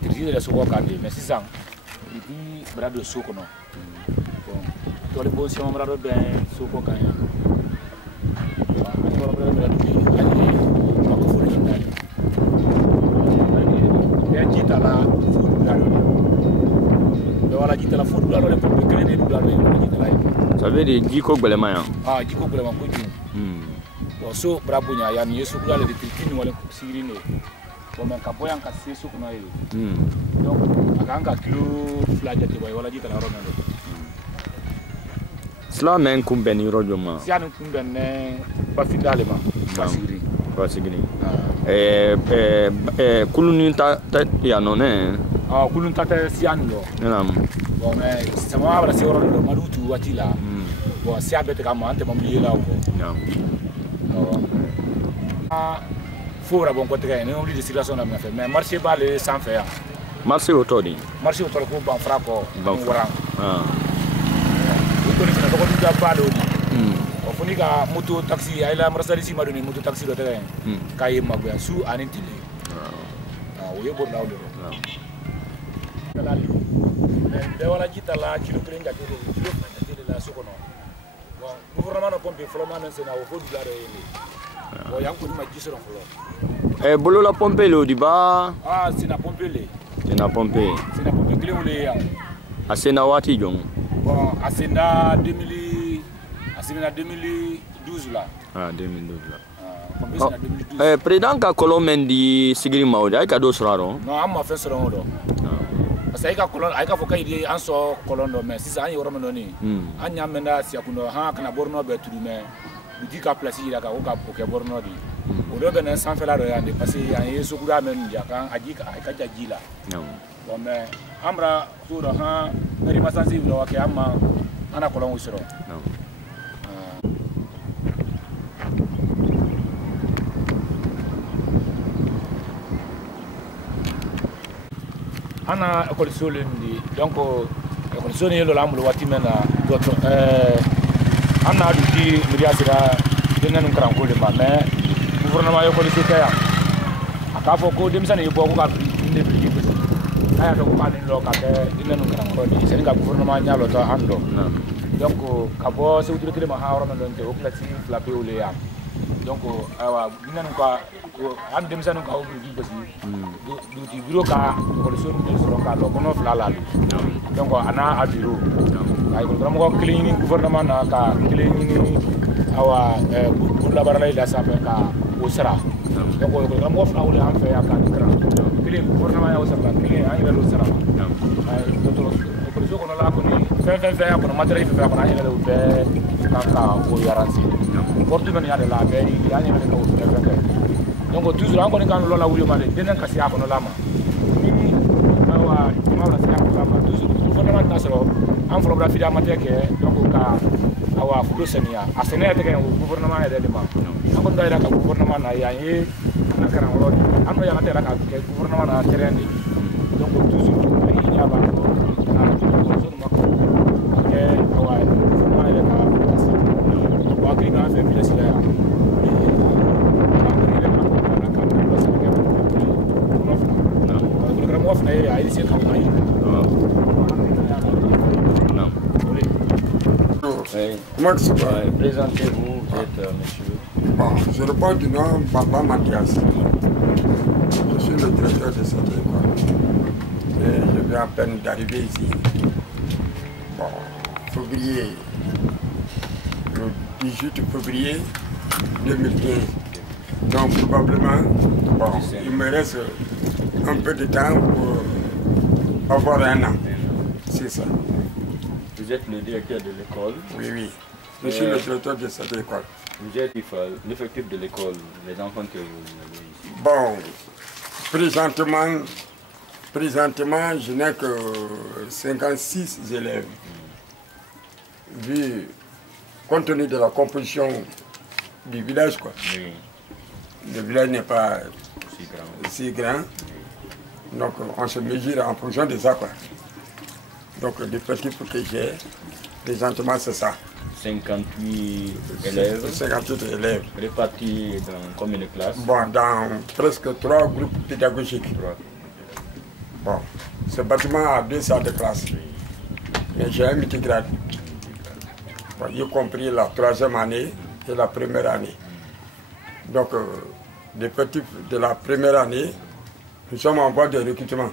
dirigé les sous candé mais 6 ans il dit bras de sous non bon tous les bons si on bras bien sous candé ça veut dire Djiko Belemaya. Ah, Djiko Belemaya, bon, so Brabunya, il y a une soupe là, les tripines ou les sirino. Bon, mais quand on a cassé soupe, donc, à un kilo flageolet, voilà, dit à la Romaine. Cela mène comme ben Rodoma. Si on ben pas finalement, pas sigri. Pas sigri. Kulunita ya nonne. Ah, Kulunta si anno. Bon, mais c'est moi, c'est au de Malutu, Watila. Bon, si à bête comme ante mamie là. Ah, faut la bonne côté, on oublie de circulation à fait, mais marché bas les sans faire. Marché au todi. Marché au todi pour ban fraco. Ban fraco. Ah. Vous connaissez la bonne du Abado. On finit qu'à moto taxi, il a Mercedes qui m'a donné moto taxi de terrain. Kaye Maguia sous à Nintili. Ah, oui, bon là. Mais voilà, dit à la kilo plein gâté de la soukono. Bon, gouvernement n'a pompé, Florman, c'est là au fond du garé. Bon, il y a un coup de magie sur le bolo la pompe le diba. Ah, c'est la pompe les. C'est la pompe. C'est la pompe clé ou les. Asena wati jong. Bon, Asena 2012 là. Ah, 2012 là. Président ka Colomendi Sigri Maudi, ay ka do soraro. Non, am ma fait soraro. Parce que ay ka foka idi an so kolondo mais si ça an yoro menoni. An nyamenda si akuno ha kana borno be tudu mais di ka place ira ka o ka poke borno di. O do benen sans faire la yande parce que an yeso kura men dia kan aji ka ay ka jagila. Bon mais amra tour ha meri masansi lo ke amma ana kolon usoro. Ana école solendi donc école solendi lo lamul wati mena d'autres ana duti miriasira denen kran ko le ma mais gouvernement école solendi aka fo ko demsane bo ko ka inde bi ko aya to ko ma ni lo ka denen kran ko di sen ga gouvernement nyalo to ando donc ka bo se wutu kele ma ha woro non te o classe flapé o le ya donc awa dinen ko am demsane ko o bi ko du bureau ka ko so ni so ka lo kono flala donc ana a bureau ay ko dama ko cleaning gouvernement na ka cleaning awa pour la barala ila sa ka o sara donc ko dama ko flawle am fe aka kra cleaning gouvernement ya o sara cleaning ay lo sara ay to ko so kono la ko ni fe ko matériel fe ko na ila lo be ka o yaransi portu men ya de la be ya ni men ko fe donc toujours encore quand on l'a voulu mal denen kasi a kono lama ni awa mawla si ko lama toujours fondament nasro en photographie da mateke donc ka awa fudo senia asene te kan gouvernement ya de ma encore ngaira ka gouvernement na ya yi na kana woro amno ya matela ka gouvernement na terrain donc toujours yi ya ba ko na so ma ko ke awa gouvernement ya ka wa ki na fe bi sila Comment ça va? Présentez-vous, vous êtes monsieur. Bon, je réponds du nom Papa Mathias. Je suis le directeur de cette école. Et je viens à peine d'arriver ici. Bon, février, le 18 février 2015. Donc probablement, bon, il me reste un peu de temps pour avoir un an. C'est ça. Vous êtes le directeur de l'école? Oui, oui. Je suis le directeur de cette école. Vous êtes l'effectif de l'école, les enfants que vous avez ici? Bon, présentement, je n'ai que 56 élèves. Vu, compte tenu de la composition du village, quoi. Oui. Le village n'est pas si grand. Donc on se mesure en fonction de ça, quoi. Donc l'effectif que j'ai, présentement c'est ça. 58 élèves. 58 élèves. Répartis dans combien de classes? Bon, dans presque 3 groupes pédagogiques. Bon, ce bâtiment a 2 salles de classe. Mais j'ai un multigrade. Bon, y compris la 3e année et la 1re année. Donc, l'effectif de la 1re année, nous sommes en voie de recrutement.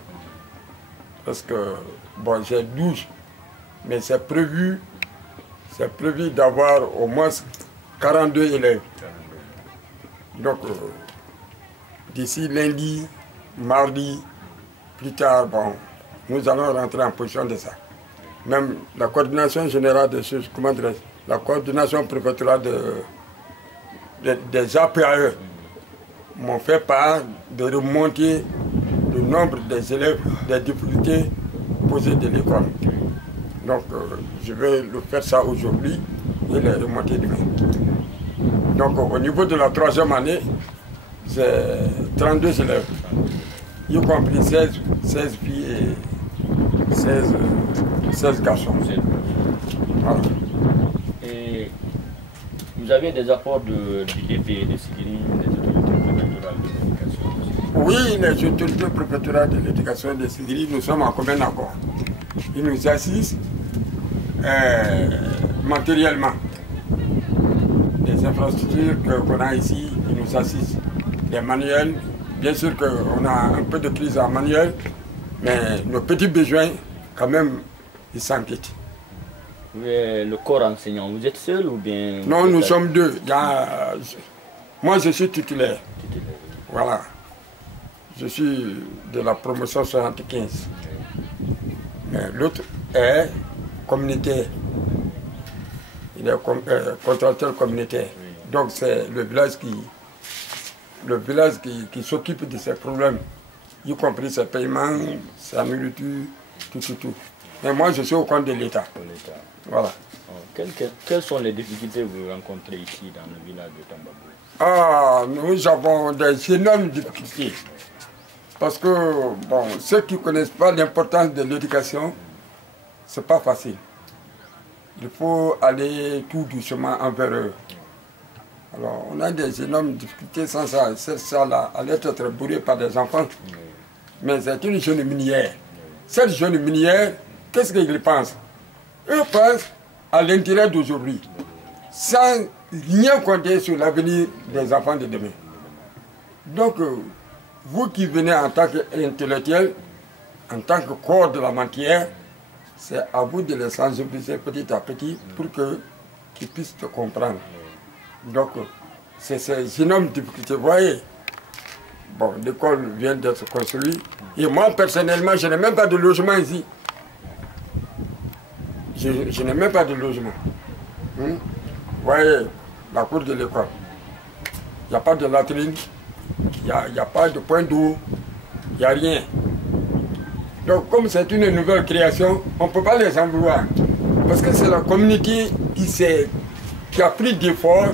Parce que, bon, j'ai 12, mais c'est prévu d'avoir au moins 42 élèves. Donc, d'ici lundi, mardi, plus tard, bon, nous allons rentrer en position de ça. Même la coordination générale des choses, comment dirais-je, la coordination préfectorale des APAE m'ont fait part de remonter le nombre des élèves, des difficultés posées de l'école. Donc, je vais le faire ça aujourd'hui et les remonter demain. Donc, au niveau de la 3e année, j'ai 32 élèves, y compris 16 filles et 16 garçons. Voilà. Et vous avez des apports du DP de Sigiri, des autorités préfectorales de l'éducation? Oui, les autorités préfectorales de l'éducation de Sigiri, nous sommes en commun accord. Ils nous assistent matériellement. Les infrastructures qu'on a ici, ils nous assistent. Les manuels, bien sûr qu'on a un peu de crise en manuel, mais nos petits besoins, quand même, ils s'inquiètent. Le corps enseignant, vous êtes seul ou bien... Non, nous sommes 2. Moi, je suis titulaire. Voilà. Je suis de la promotion 75. Mais l'autre est communautaire. Il est contracteur communautaire. Donc c'est le village qui s'occupe de ces problèmes, y compris ses paiements, sa nourriture, tout. Mais moi je suis au compte de l'État. Voilà. Quelles sont les difficultés que vous rencontrez ici dans le village de Tambabou? Ah, nous avons des énormes difficultés. Parce que, bon, ceux qui ne connaissent pas l'importance de l'éducation, ce n'est pas facile. Il faut aller tout doucement envers eux. Alors, on a des énormes difficultés sans ça. Cette salle-là allait être bourrée par des enfants. Mais c'est une jeune minière. Cette jeune minière, qu'est-ce qu'ils pensent? Eux pensent à l'intérêt d'aujourd'hui, sans rien compter sur l'avenir des enfants de demain. Donc, vous qui venez en tant qu'intellectuel, en tant que corps de la matière, c'est à vous de les sensibiliser petit à petit pour qu'ils puissent te comprendre. Donc, c'est ces énormes difficultés. Vous voyez, bon, l'école vient d'être construite. Et moi, personnellement, je n'ai même pas de logement ici. Je n'ai même pas de logement. Vous voyez, la cour de l'école. Il n'y a pas de latrine, il n'y a pas de point d'eau, il n'y a rien. Donc, comme c'est une nouvelle création, on ne peut pas les en vouloir. Parce que c'est la communauté qui a pris d'efforts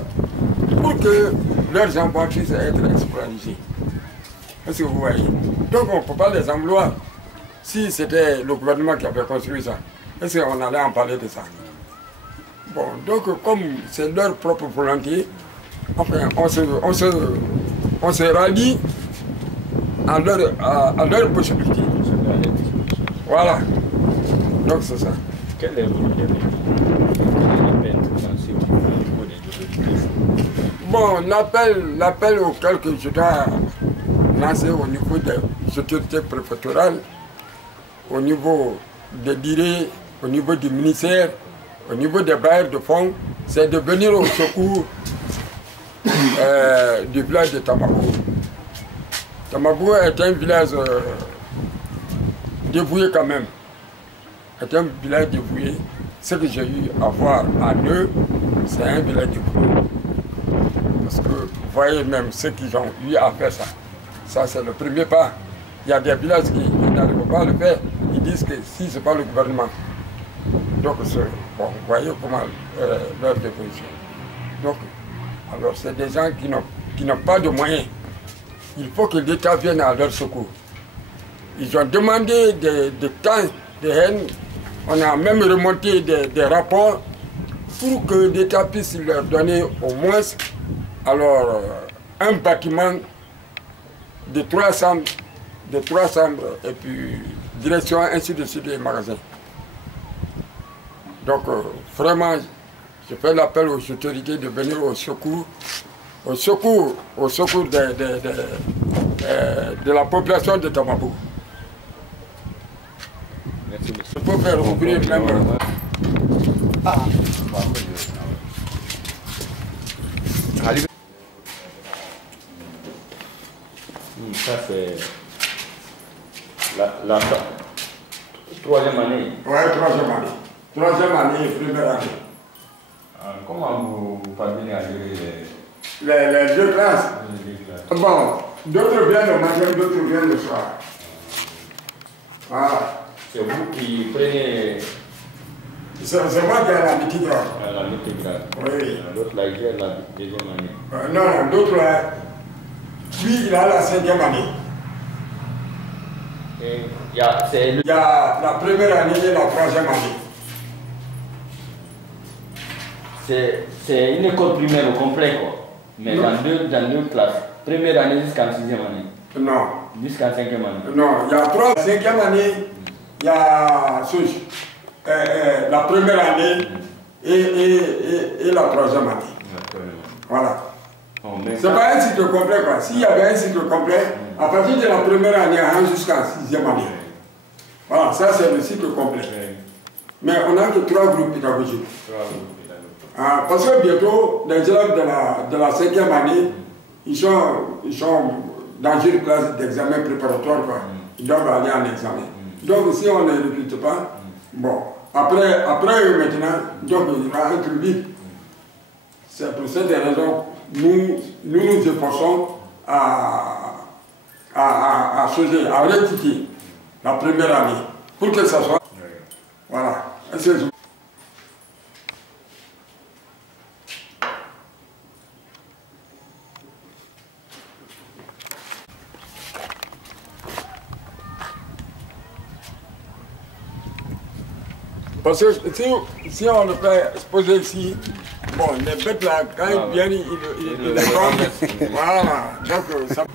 pour que leurs enfants puissent être scolarisés. Est-ce que vous voyez? Donc, on ne peut pas les en vouloir. Si c'était le gouvernement qui avait construit ça, est-ce qu'on allait en parler de ça? Bon, donc, comme c'est leur propre volonté, enfin, on se rallie à leur possibilité. Voilà. Donc c'est ça. Quel est votre appel au niveau des autorités? Bon, l'appel auquel que je dois lancer au niveau des autorités préfectorales, au niveau des direts, au niveau du ministère, au niveau des bailleurs de fonds, c'est de venir au secours du village de Tambabou. Tambabou est un village dévoué quand même. C'est un village dévoué. Ce que j'ai eu à voir à eux, c'est un village dévoué. Parce que vous voyez même ceux qui ont eu à faire ça. Ça, c'est le premier pas. Il y a des villages qui n'arrivent pas à le faire. Ils disent que si ce n'est pas le gouvernement. Donc, bon, vous voyez comment leur déposition. Donc, alors, c'est des gens qui n'ont pas de moyens. Il faut que l'État vienne à leur secours. Ils ont demandé des temps de haine. On a même remonté des rapports pour que l'État puisse leur donner au moins alors, un bâtiment de 300 de 3 chambres et puis direction, ainsi de suite, des magasins. Donc, vraiment, je fais l'appel aux autorités de venir au secours de la population de Tamabo. Merci. Je peux faire ouvrir même. Ah. Ça c'est la 3e année. Oui, 3e année. 3e année et première année. Comment vous parvenez à gérer Les 2 classes? Bon, d'autres viennent le matin, d'autres viennent le soir. Voilà. C'est vous qui prenez... C'est moi qui ai la petite grade. La petite grade. Oui. L'autre là, il gère la 2e année. Non, d'autres là, lui, il a la 5e année. Il y a la première année et la 3e année. C'est une école primaire au complet, quoi. Mais dans deux classes. Première année jusqu'en 6e année. Non. Jusqu'en 5e année. Non, il y a 5e année, il y a la première année et la 3e année. Voilà. C'est pas un cycle complet, quoi. S'il y avait un cycle complet, à partir de la première année jusqu'en 6e année. Voilà, ça c'est le cycle complet. Mais on n'a que 3 groupes pédagogiques. Parce que bientôt, les élèves de la 5e année, ils sont dans une classe d'examen préparatoire, quoi. Ils doivent aller en examen. Donc si on ne les recrute pas, bon, après eux maintenant, donc il y aura un truc vide. C'est pour cette raison nous nous efforçons à rectifier la première année pour que ça soit. Voilà. Parce que si on le fait exposer ici, bon, les bêtes là, quand ils viennent, ils les prennent. Voilà, donc ça.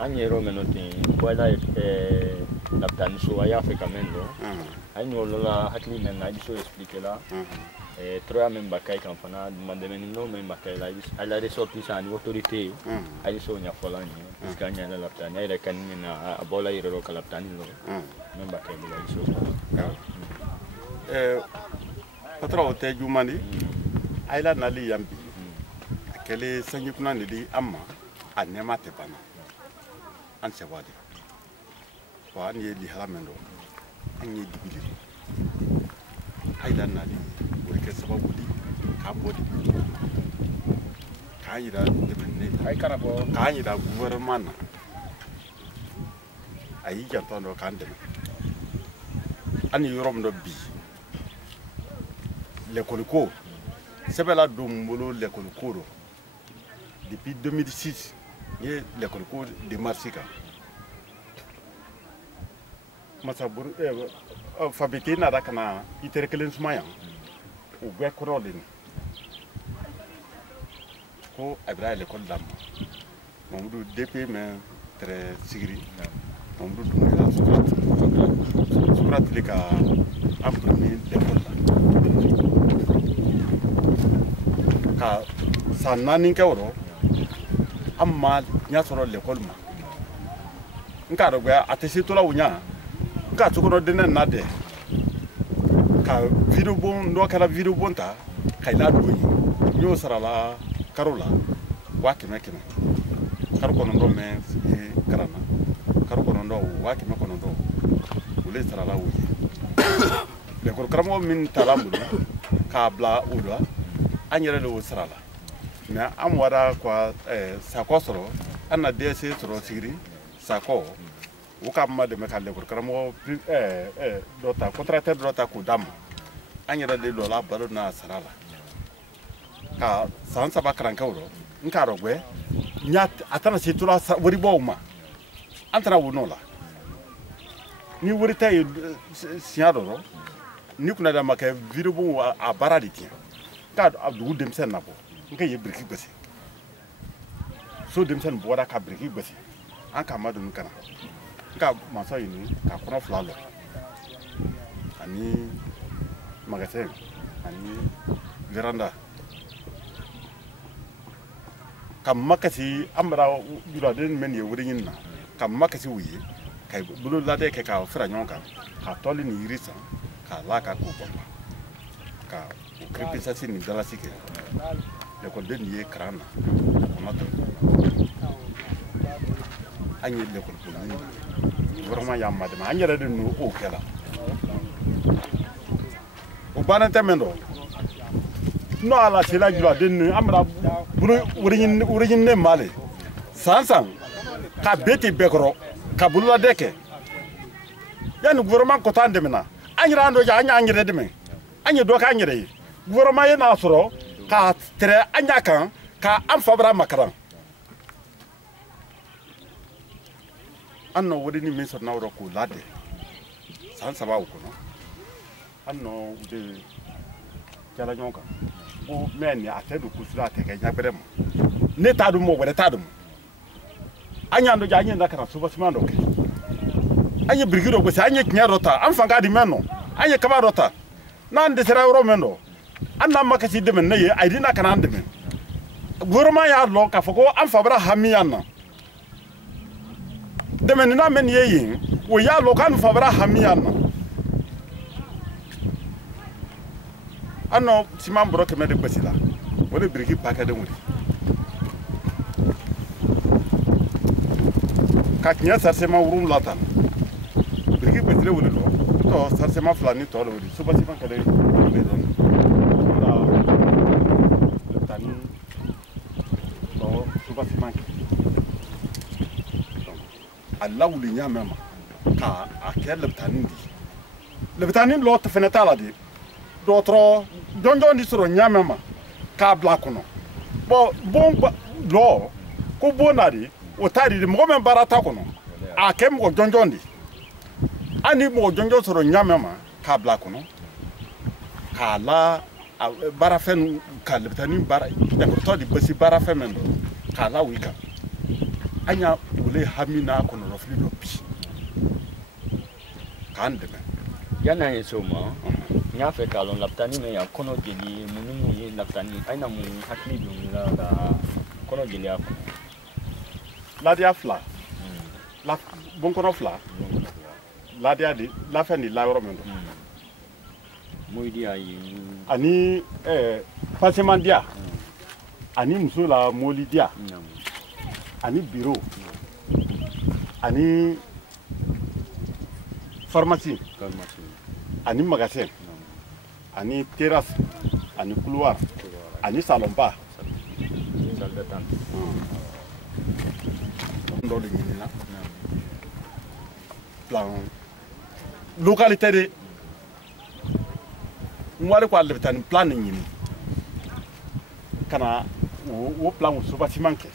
Anyero menoti wala laptani so aya fe kamendo anyo lola hakli men na biso expliquer là trois même bakay kan fana demande men no même bakay la bis ala ressorti sa ni autorité ali so nya folani parce que nya la laptani ay kan ni na abola iro ko laptani lo même bakay la biso patron te jumani ay la nali yambi kele sanyi kuna ni di amma anema te bana an sewadi wa an ye di halamendo an ye dibili ay la nali o ke sababu di ka bodi ka yira de benne ay kana bo ka yira gouvernement ay jantondo kan dem an yorom do bi l'école co c'est là dombolo l'école co depuis 2006 il l'école co de Marsika masabur fabriqué nada kana iterkelen sumaya o gwe korodin ko abra l'école dam Mamadou DP mais très sigri Mamadou Doumbouya Sokrat le ka en premier l'école ka sanani kawro amma nya soro l'école ma nka do gwa atesi to la wunya nka to kono denen na de ka video bon ndo kala video bon ta kayla do nyo sara la karola wa keme karo konondo me karana karo konondo waki me konondo ule sarala wuye le ko karamo min talamu ka bla uda anyere le sarala mais am wada kwa sako soro ana dese soro sigri sako wuka ma de me ka le ko karamo dota contracteur dota ku dam anyere le dola baro na sarala ka sansa bakranka wuro nkaro gwe nyat atana situla wori bawma antara wonola ni wori tay siadoro ni kuna da make video bu a baradi tian ka abdu dem sen nabo nke ye briki gbese so dem sen boda ka briki gbese an ka madu nkana ka masa yini ka kono flalo ani magasin ani veranda kam makasi amra jura den men ye wurin na kam makasi wuye kay bulu la de ke ka fra nyonka ka toli ni irisa ka la ka ko bomba ka o kripi sa sin dala sike le ko den ye krana onato anyi le ko ni vraiment ya madama anyere de no o kala o banata mendo no ala sila jula den amra bulu wurin ne male sansan ka beti bekro ka bulu la deke yani gouvernement ko tan demina anyira ando ja anya anyire deme anya do ka anyire gouvernement ye na soro ka tere anya kan ka am fabra makaran anno wodi ni min so na woro ko lade sansa ba ko no anno de kala nyonka o men ya tedu kusura te ke nyagbere mo ne tadu mo wede tadu mo anya ndo ja anya ndakara suba simando ke anya brigiro go se anya knya rota am fanga di menno anya kaba rota nan de sera euro menno anna makasi de men ne ye ay dina kana ande men gouvernement ya lo ka foko am fabra hamiyanna de men na men ye yin wo ya lo kan fabra hamiyanna ano siman bro keme de basila wala brigi paka de wuri ka knya sarsema wurum lata brigi basila wuri lo to sarsema flani to lo wuri suba siman kale be don la le tani to suba siman Allah wuli nya mema ka akel le tani lo to fenetala di dotro jonjo ni soro nyamema ka blakuno bo bomba lo ko bonari o tari mo men barata kono a kem ko jonjo ndi ani mo jonjo soro nyamema ka blakuno ka la barafen ka lebtani bara da ko di basi barafen men ka la wika anya ule hamina kono rofli do bi kan de yana yesoma nya fe kalon laptani me ya kono jeli mununu ye laptani aina mu hakli dum la da kono jeli ako la dia fla la bon kono fla la dia di la fa ni la woro mendo moidi ayi ani facilement dia ani muso la moli dia ani bureau ani pharmacie ani magasin ani terrasse ani couloir ani salon bas salle d'attente ndo de ni na plan localité de ngwale kwa lebtani plan ni kana wo plan so bâtiment ke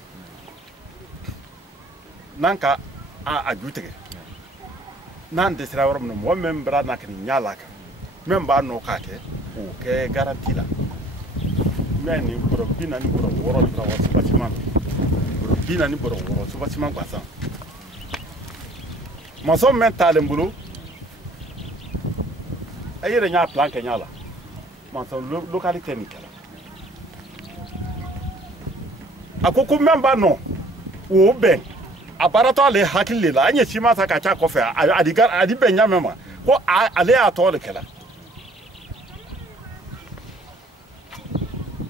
nanka a ajutege nan de sira worom no mo membra nakni nyalaka memba no kake o ke garantie la meni boro bina ni boro woro la wasu bâtiment boro bina ni boro woro su bâtiment kwa sa mo so mental mbulu ayere nya plan ke nyala mo so localité ni kala akoko memba no o ben aparato ale hakili la anye chima sa ka cha kofe adigar adibenya mema ko ale atole kala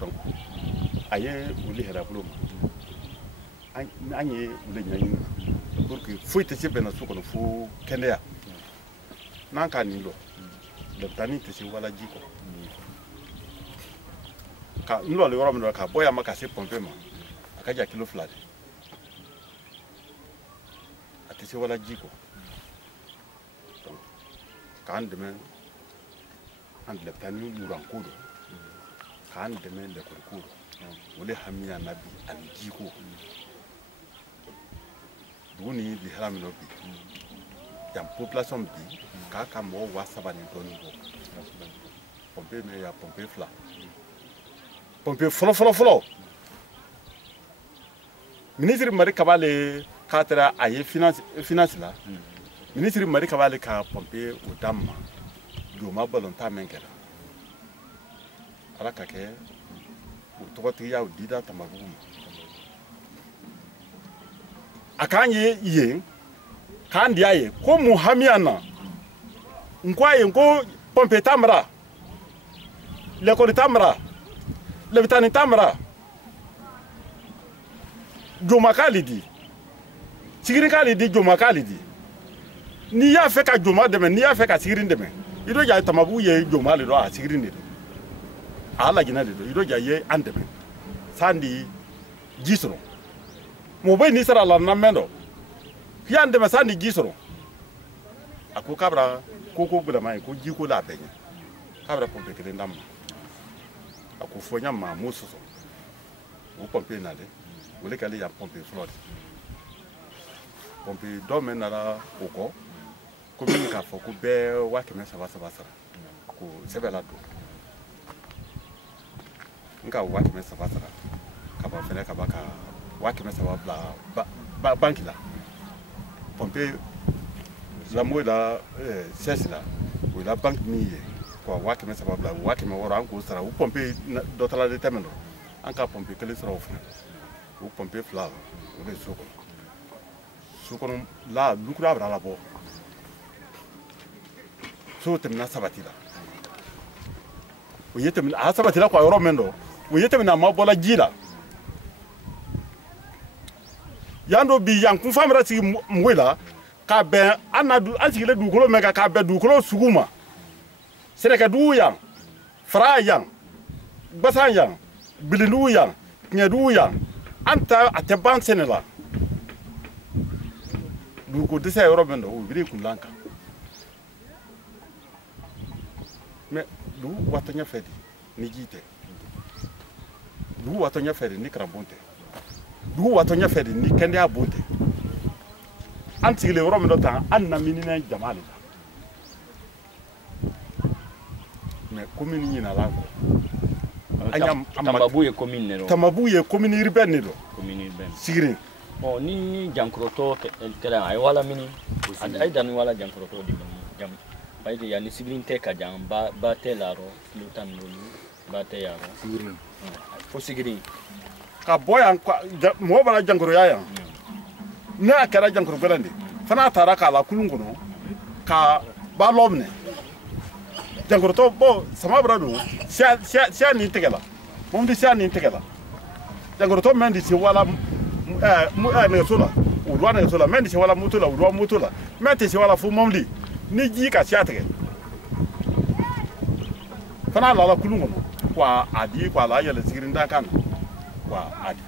donc aye uli hera blum an ye ule ɲɛɲini pour que foyi tɛ se bɛnna so kɔnɔ fo kɛnɛya n'an k'a nin dɔn lɛbitani tɛ se wala ji kɔ ka n lɔle yɔrɔ min na ka bɔ yan ma ka se pɔnpe ma a ka jan kilo 2 de a tɛ se wala ji kɔ donc k'an dɛmɛ an lɛbitani luranko don k'an dɛmɛ lɛkɔliko don o le hamiya na bi ani ji ko dugu ni bi hɛrɛ min na bi yan population bi k'a ka mɔgɔ 3,000 ni dɔɔnin bɔ pɔnpe mɛ ya pɔnpe 2 pɔnpe fɔlɔ ministre Mari Kabale k'a taara a ye finance la ministre Mari Kabale ka pɔnpe o d'a ma Doma balontan min kɛra ala ka kɛ o tɔgɔtigiya o dida Tamabugu ma a k'an ye yen k'an di a ye ko mun hamiya na n ko a ye ko pɔnpe t'a mara lɛkɔli t'a mara lɛbitani t'a mara joma k'ale di sigiri k'ale di joma k'ale di n'i y'a fɛ ka joma dɛmɛ n'i y'a fɛ ka sigiri dɛmɛ i do ja Tamabugu ye joma le do a sigiri de do a lajina de do i do ja ye an dɛmɛ san di ji sɔrɔ mɔgɔ bɛ n'i sara la na mɛn dɔ k'i y'an dɛmɛ san di ji sɔrɔ a ko k'a bɛra ko gɛlɛma ye ko ji ko la a bɛɛ ɲɛ k'a bɛra pɔnpe 1 d'a ma a ko fɔ n y'a maa m'o sɔsɔ o pɔnpe nalen o le kɛlen yan pɔnpe fɔlɔ de pɔnpe dɔ mɛn nana o kɔ komi k'a fɔ ko bɛɛ 300 sara ko sɛbɛn la don n ka 300 sara ka ban fɛnɛ ka ba ka 300 bila banki la pɔnpe lamɔ la sɛsi la o la banki min ye ko 300 bila 600 an k'o sara o pɔnpe dɔ taara de tɛmɛ dɔ an ka pɔnpe 1 sara o fɛnɛ o pɔnpe 2 o de so kɔnɔ la lukura b'a la bɔ so tɛmɛna sabati la o ye tɛmɛna a sabati la ko a yɔrɔ min dɔ o ye tɛmɛna a ma bɔla ji la yan dɔ bi yan kunfan bɛra sigi mɔgɔw la k'a bɛn an sigilen dugukolo min kan k'a bɛn dugukolo sugu ma sɛnɛkɛdugu yan fara yan gbasan yan bilindugu yan tiɲɛdugu yan an ta a tɛ ban sɛnɛ la duguko dɛsɛ yɔrɔ min dɔ o biri kunlan kan mais dugu waatɔ ɲɛfɛ de ni ji tɛ dugu waatɔ ɲɛfɛ de ni karamɔgɔ tɛ dugu waatɔ ɲɛfɛ de ni kɛnɛya bon tɛ an sigilen yɔrɔ min dɔ tan an naminina jama de la mais commune ɲinala kɔ Tamabugu ye commune de don Tamabugu ye commune urbaine de don commune urbaine sigiri bon ni jankorotɔ kɛra a ye wala mini a ye danni wala jankorotɔ de jam bayi de yani sigiri tɛ ka jan ba tɛ la yɔrɔ kilo 15 ba tɛ yan sigiri fo sigiri ka bɔ yan mɔgɔ b'a jankoroya yan ne a kɛra jankoro gɛlɛn de fana taara k'a la kulun kɔnɔ ka ba lɔ minɛ jankorotɔ bɔn sama bara don siya nin tigɛ la mɔmɔdi siya nin tigɛ la jankorotɔ mɛn de se wala nɛgɛso la o duwa nɛgɛso la mɛn de se wala moto la o duwa moto la mɛn tɛ se wala fo mɔmɔdi ni ji ka siya tigɛ fana a lala kulun kɔnɔ wa a di ko a la yɛlɛ sigiri da kan na wa a di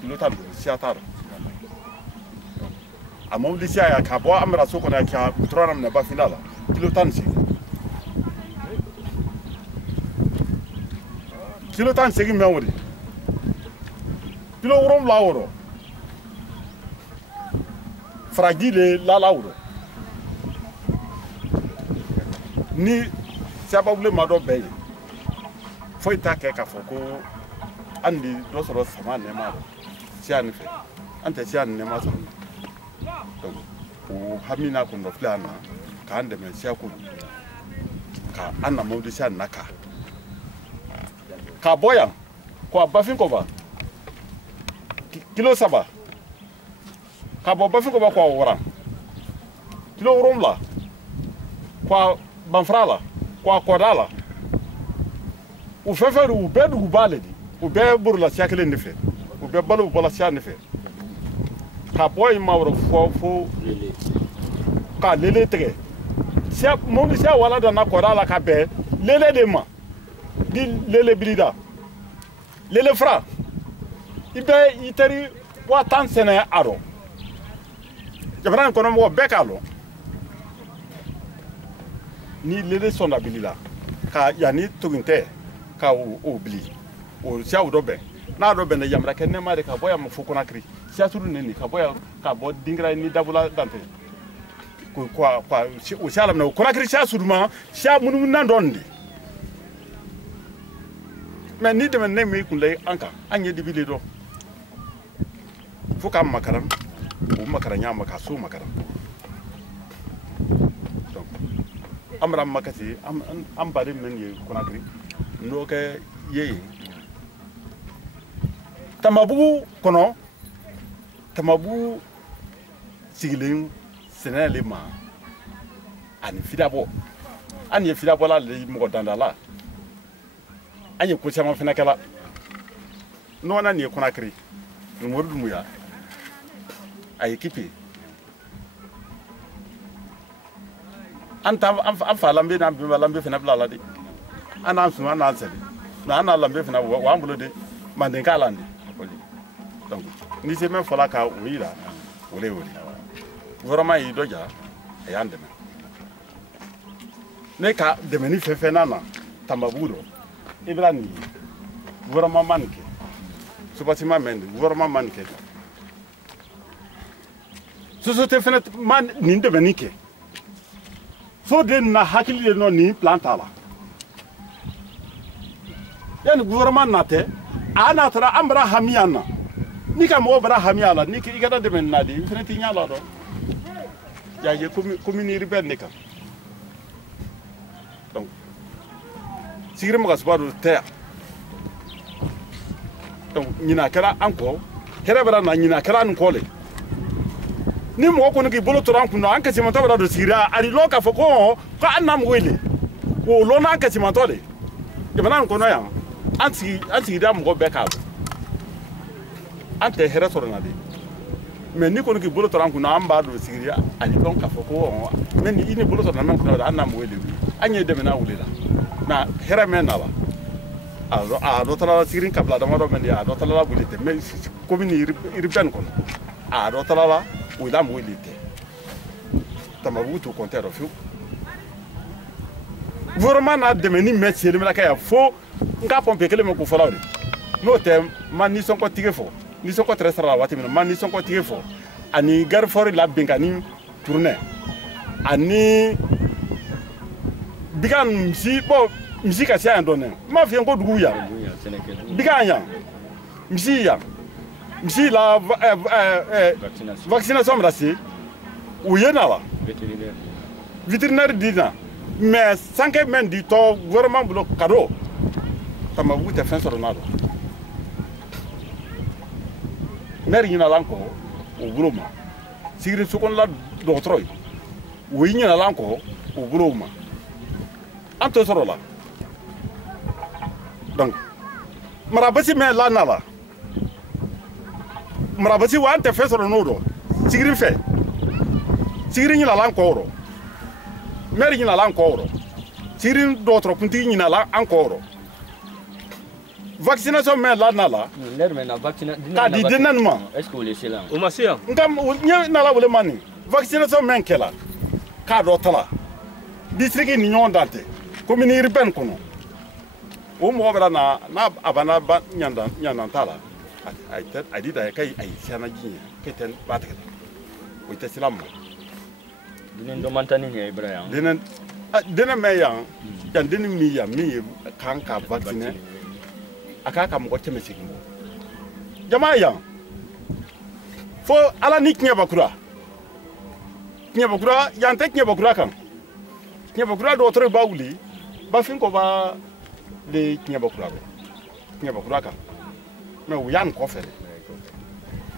kilo 15 siya t'a la a mɔbili siya ya ka bɔ an bɛra so kɔnɔ ka tura minɛ bafinda la kilo 18 kilo 18 mɛn o de kilo 7 wɔrɔ faraji de lala wɔrɔ ni siyababule ma dɔ bɛɛ ye foyi t'a kɛ k'a fɔ ko an di dɔ sɔrɔ sama nɛma la siya nin fɛ an tɛ siya nin nɛma sɔrɔ donc o hamina kun dɔ filɛ an na k'an dɛmɛ siya ko ka an na mɔbili siya na ka k'a bɔ yan k'a bafin kɔba kilo 3 k'a bɔ bafin kɔba k'a wɔran kilo 7 k'a banfara la k'a kɔda la u fɛn fɛn u bɛɛ duguba le di u bɛɛ borila siya kelen de fɛ u bɛɛ balo bɔla siya ne fɛ ka bɔ yen ma wɛrɛ fo ka lele tigɛ siya mɔbili siya wala dana kɔrɔ la ka bɛn lele de ma di lele bilida lele fara i bɛ i teri 10 sɛnɛ a rɔ jamana in kɔnɔ mɔgɔ bɛɛ k'a lɔn ni lele sɔnna bili la ka yanni tugin tɛ ka o bili o siyaw dɔ bɛn n'a dɔ bɛnna yamara kɛ nɛma de ka bɔ yan fo Konakiri siya suru neni ka bɔ yan ka bɔ Dingira ni Dabula Dante ko o siya lamina o Konakiri siya suru ma siya munumuna dɔn de mais ni dɛmɛ ne mi kun la an kan an ye dibi de dɔn fo ka makaran o makaran ɲa ma ka so makaran donc amra makati am bari men ye Konakiri n'o kɛ ye Tamabugu kɔnɔ Tamabugu sigilen sɛnɛ le ma ani Fidabɔ an ye Fidabɔla le mɔgɔ dandala an ye ko caman fana kɛla n'o na nin ye Konakiri Umaru Dumuya a ye kipe an fa lambe n'an bɛnba lambe fana bila la de an n'an sun an n'an sɛbɛn nka an n'a lambe fana w'an bolo de Mandenka lan de donc ni se men fɔla ka o yira o le o gouvernement yi dɔ ja a y'an dɛmɛ ne ka dɛmɛni fɛn fɛn na Tamabugu dɔ i bɛna nin ye gouvernement ma nin kɛ subatima mɛn de gouvernement ma nin kɛ société fɛnɛ ma nin dɛmɛni kɛ fo de na hakili de nɔ nin plan t'a la yani gouvernement na tɛ a n'a taara an bara hami yan na ni ka mɔgɔ bara hami a la ni i ka da dɛmɛ na de i fɛnɛ t'i ɲɛ la dɔn y'a ye commune urbaine de kan donc sigiri magasuba do tɛ yan donc ɲina kɛra an kɔ hɛrɛ bɛra na ɲina kɛra an kɔ le ni mɔgɔ kɔni k'i bolo tora an kun na an kasimatɔ bɛra don sigiri a di lɔ k'a fɔ ko an na mɔgɔ le o lɔ n'an kasimatɔ de jamana in kɔnɔ yan an sigida mɔgɔ bɛɛ k'a dɔn an tɛ hɛrɛ sɔrɔ na de mais ni kɔni k'i bolo tora an kun na an b'a dɔn sigiri a di lɔn k'a fɔ ko mais ni i ni bolo tora na min kun na an na mɔgɔ le an ye dɛmɛ n'a wuli la mais hɛrɛ mɛn na la a dɔ taara sigiri kabila damadɔ mɛn de a dɔ taara wuli tɛ mais commune urbaine kɔnɔ a dɔ taara o la mɔgɔ le tɛ Tamabugu t'o compter dɔ fiyewu gouvernement n'a dɛmɛni mɛn siyɛlimɛla kɛ yan fo n ka pɔnpe kelen min ko fɔlɔ de n'o tɛ ma nisɔngɔtigi fɔ nisɔngɔ tɛrɛ sara la waati min na ma nisɔngɔtigi fɔ ani garifɔri labɛn ka ni tournée ani biga misi ka se yan dɔɔnin n m'a f'i ye ko dugu yan biga yan misi yan misi la vaccination bɛna se u ye na la vétérinaire di na mais sanke men di tɔ gouvernement bolo cadeau Tamabugu tɛ fɛn sɔrɔ n'a dɔn maire ɲinala an kɔ o bolo ma sigiri sokɔnɔla dɔgɔtɔrɔ ye o yi ɲinala an kɔ o bolo ma an t'o sɔrɔ la donc marabasi mɛn la na la marabasi wa an tɛ fɛn sɔrɔ n'o dɔn sigiri fɛ sigiri ɲinala an kɔ o rɔ maire ɲinala an kɔ o rɔ sigiri dɔgɔtɔrɔkuntigi ɲinala an kɔ o rɔ vaccination mɛn la na la k'a di dennaani ma o ma se yan nka ɲɛ nala wele ma nin vaccination mɛn kɛla k'a dɔ tala district ni ɲɔgɔn dan tɛ commune urbaine kɔnɔ o mɔgɔ bɛra na n'a a banna ɲandan t'a la a di da ye k'a ye siyanna ji ye k'e tɛ ba tigɛ o tɛ sira ma dinen dɔ man taa ni ɲɛ i bɛra yan denen mɛn yan yan deni min yan min ye kan ka vacciner a k'a ka mɔgɔ 800 bɔ jama yan fo ala ni Kiɲɛbakura yan tɛ Kiɲɛbakura kan Kiɲɛbakura dɔgɔtɔrɔ b'a wuli Bafinko b'a le Kiɲɛbakura kan mais u y'a nin kɔfɛ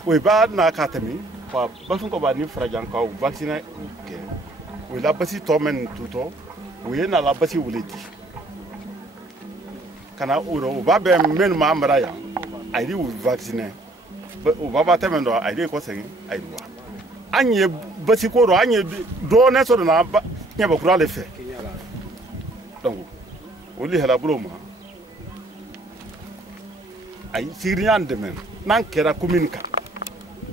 o b'a n'a k'a tɛmɛ wa Bafinko b'a ni Farajan ka o vacciner kɛ o la basi tɔ mɛn nin tutɔ o ye na la basi wele di kana o b'a bɛn minnu b'a mara yan a yi o vacciner o baba tɛmɛ dɔ a de ko sɛgɛn ayiwa an ye basi ko dɔ an ye dɔɔnin sɔrɔ na ɲɛbɛ kura de fɛ donc olu hɛrɛ bolo ma ayi siriya dɛmɛ n'an kɛra commune kan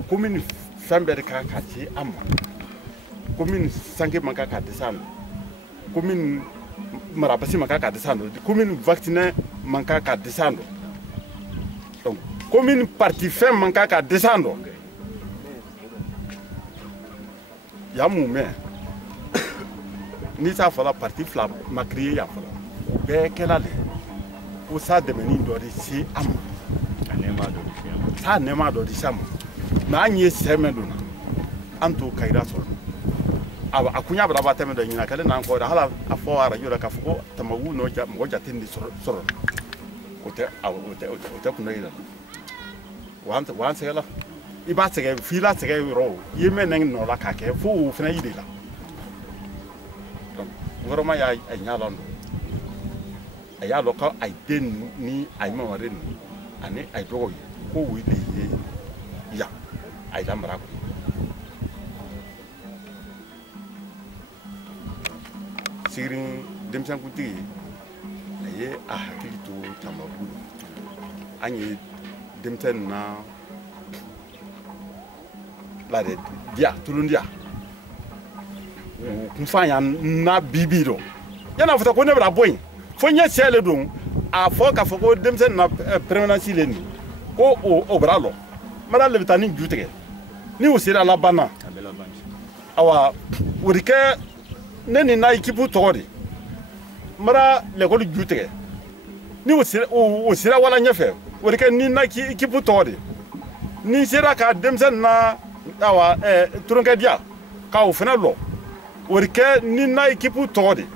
commune fɛn bɛɛ de kan ka ci an ma commune sange man kan ka dɛsɛ an ma commune marabasi man kan ka dɛsɛ an ma commune vaccinée man kan ka dɛsɛ an ma donc commune parti fɛn man kan ka dɛsɛ an ma y'a mun mɛn n'i t'a fɔla parti fila ma créé yan fɔlɔ bɛɛ kɛla le ko sa dɛmɛni dɔ de se an ma sa nɛɛma dɔ de se an ma mais an ye sɛmɛ donna an t'o kayira sɔrɔ a kunya bara ba tɛmɛ dɔ ɲina kɛlɛ n'an kɔ da hala a fɔ arajo la k'a fɔ ko tamabu n'o mɔgɔ jate de sɔrɔ o tɛ kunna yira wa an sɛgɛla i b'a sɛgɛ f'i la sɛgɛ yɔrɔ o i ye mɛn nɛgɛ nɔ la k'a kɛ fo o fana y'i de la donc gouvernement y'a ɲɛ lɔn a y'a lɔn ko a ye den ni a ye mamare ninnu ani a ye dɔgɔ ye ko o de ye yan a ye lamara kɔnɔ sigirin denmisɛnkuntigi a ye a hakili to tamabu la an ye denmisɛn na lade dia tulundia kunfanya na bibi do yana fota ko ne bra boy fo nya sele don a fo ka fo ko demsen na permanency le ni ko o bra lo mara le bitani jutege ni o sira la bana awa urike ne ni na equipe tori mara le ko jutege ni o sira wala nyefe urike ni na equipe tori ni sira ka demsen na awa turunke dia ka o fana lo orike ni na equipe todi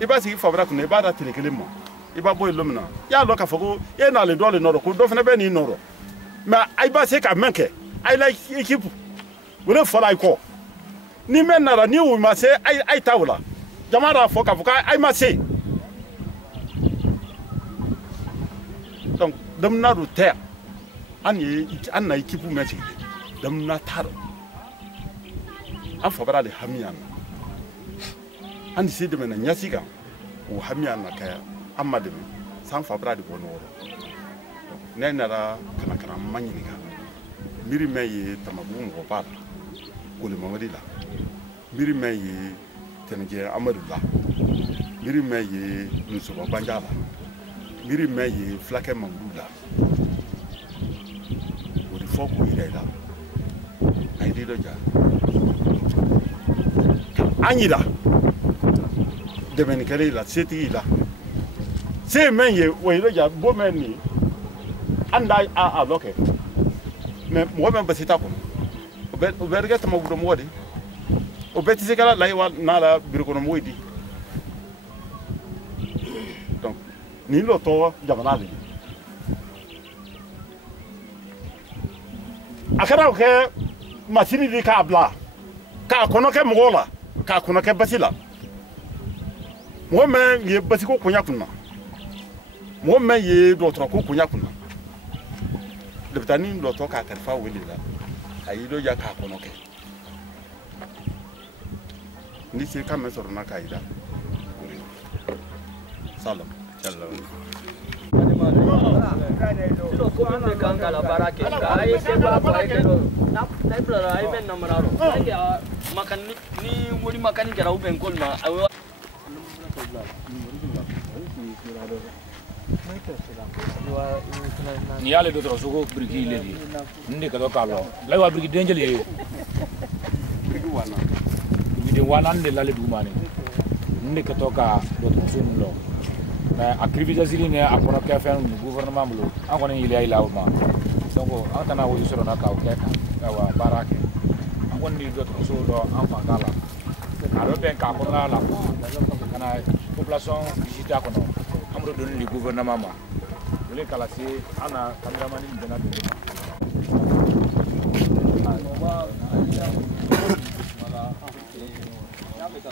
iba sigi fabra kun iba da tele kelema iba boy lomna ya lo ka fogo e na le do le noro ko do fana be ni noro ma ai ba se ka menke ai like equipe wole fola ko ni men na ni o ma se ai tawla jamara fo ka ai ma se donc dam na do terre an na equipe meti dam na taro an fabara le hamiyan an se de mena nyasiga o hamiyan na kaya amma de san fabara de bono woro ne nara kana manyinga miri meye tamabu ngo bala ko le mamadi la miri meye tenje amadu la miri meye nusuba banjala miri meye flake mangula foko irela ay di do ja anyira de men kale la seti la se men ye we do ja bo men ni anda a loke me mo men basita ko o berga tamo gudo modi o beti se kala lay wa na la bir ko no modi donc ni lo to jamana li akara ke masini di ka bla ka kono ke mogola ka kono ke basila mo me ye basiko kunya kunna mo me ye do tro ko kunya kunna de bitani do to ka karfa weli la ayi do ya ka kono ke ni se ka me soro na ka ida salam Silo commune de Kankala barake ay se bala barake na bla ay men namararo ay makan ni woni makani gara uben kolma ni yale do tro sugo brigi ledi ndi ka do kalo lay wa brigi denjel ye brigi wana mi de wana ne lale du mane ndi ka to ka do sun lo activité zili ne akona ka fa no gouvernement blo akona yile ay law ma donc an kana wo yusoro na ka o ka wa barake akon ni do so do en fa kala aro ben ka ko la kana population visita kono amro do ni gouvernement ma le kala si ana cameraman ni bena do wala ya beta